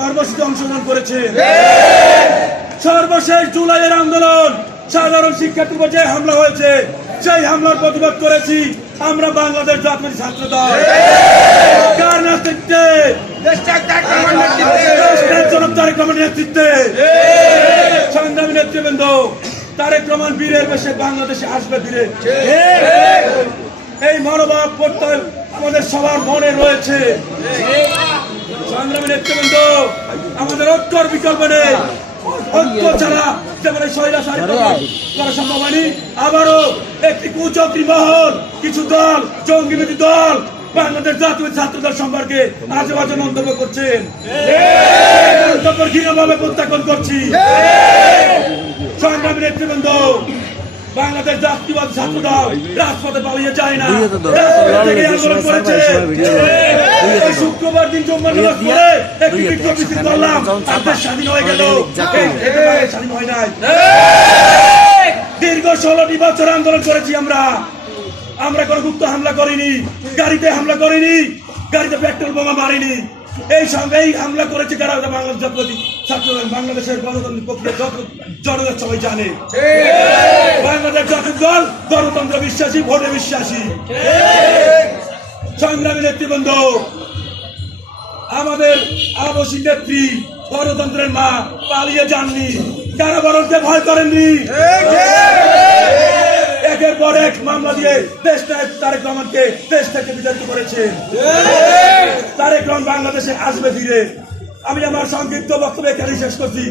কর্মসূচিতে অংশগ্রহণ করেছে। সর্বশেষ জুলাইয়ের আন্দোলন, সাধারণ শিক্ষার্থীর উপর যে হামলা হয়েছে, সেই হামলার প্রতিবাদ করেছি আমরা বাংলাদেশ জাতীয় ছাত্র দল। কার নেতৃত্বে? জনাব তারেক রহমানের নেতৃত্বে। সংগ্রামী নেতৃবৃন্দ, তারেক রহমান বীরের বেশে বাংলাদেশে আসবে ফিরে। এই মনোভাব প্রত্যয় আমাদের সবার মনে রয়েছে। সংগ্রামী নেতৃবৃন্দ, আমাদের ঐক্যর বিকল্প নেই। ঐক্য ছাড়া যেমন স্বৈরাচারী করা সম্ভব হয়নি। আবারও একটি কুচক্রী মহল, কিছু দল, জঙ্গিবাদী দল বাংলাদেশ জাতীয় ছাত্র দল সম্পর্কে আজে বাজে মন্তব্য করছেন। মন্তব্য ঘৃণাভাবে প্রত্যাখ্যান করছি। সংগ্রামী নেতৃবৃন্দ, বাংলাদেশ জাতীয়বাদ ছাত্র দল রাজপথে পালিয়ে যায় না, আন্দোলন করেছে। শুক্রবার দিন জুম্মার নামাজ পড়ে একটি বিক্ষোভ মিছিল করলাম, দেশ স্বাধীন হয়ে গেল। স্বাধীন হয় নাই। দীর্ঘ 16টি বছর আন্দোলন করেছি আমরা। আমরা কোনো গুপ্ত হামলা করিনি, গাড়িতে হামলা করিনি, গাড়িতে পেট্রোল বোমা মারিনি। এই সঙ্গেই হামলা করেছে কারা? বাংলাদেশ জাতীয় ছাত্র দল, বাংলাদেশের গণতান্ত্রিক প্রক্রিয়া জনগণ সবাই জানে। বাংলাদেশ জাতীয় দল গণতন্ত্র বিশ্বাসী, ভোটে বিশ্বাসী। সংগ্রামী নেতৃবৃন্দ, আমাদের আবশ্যী নেত্রী, গণতন্ত্রের মা পালিয়ে যাননি, কারাবরণকে ভয় করেননি। একের পর এক মামলা দিয়ে তারেক রহমানকে দেশ থেকে বিতাড়িত করেছে। তারেক রহমান বাংলাদেশে আসবে ফিরে। আমি আমার সংক্ষিপ্ত বক্তব্য এখানে শেষ করছি।